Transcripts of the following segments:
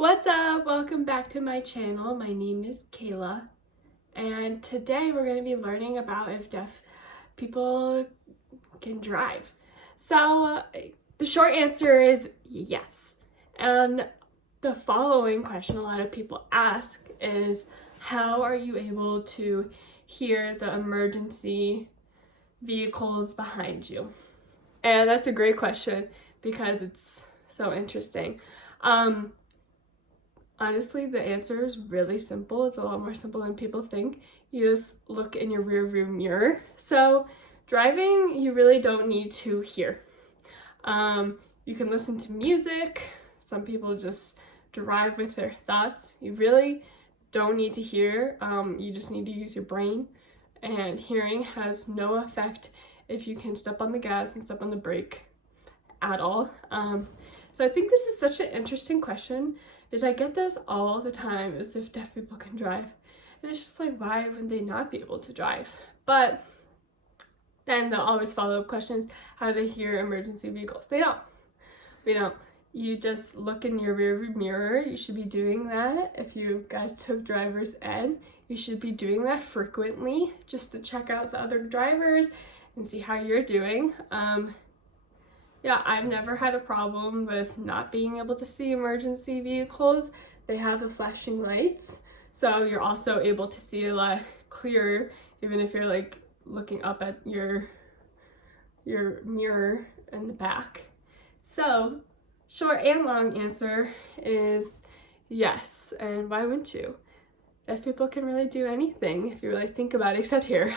What's up? Welcome back to my channel. My name is Kayla, and today we're going to be learning about if deaf people can drive. So the short answer is yes. And the following question a lot of people ask is, how are you able to hear the emergency vehicles behind you? And that's a great question because it's so interesting. Honestly, the answer is really simple. It's a lot more simple than people think. You just look in your rear view mirror. So driving, you really don't need to hear. You can listen to music. Some people just drive with their thoughts. You really don't need to hear. You just need to use your brain. And hearing has no effect if you can step on the gas and step on the brake at all. So I think this is such an interesting question, because I get this all the time, as if deaf people can drive. And it's just like, why would they not be able to drive? But then they'll always follow up questions, how do they hear emergency vehicles? They don't. We don't. You just look in your rearview mirror. You should be doing that. If you guys took driver's ed, you should be doing that frequently, just to check out the other drivers and see how you're doing. Yeah, I've never had a problem with not being able to see emergency vehicles. They have the flashing lights, so you're also able to see a lot clearer, even if you're like looking up at your mirror in the back. So, short and long answer is yes, and why wouldn't you? Deaf people can really do anything if you really think about it, except here.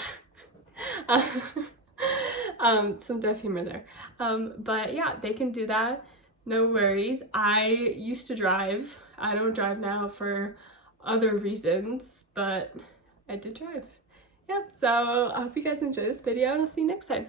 Some deaf humor there. But yeah, they can do that. No worries. I used to drive. I don't drive now for other reasons, but I did drive. Yeah, so I hope you guys enjoy this video, and I'll see you next time.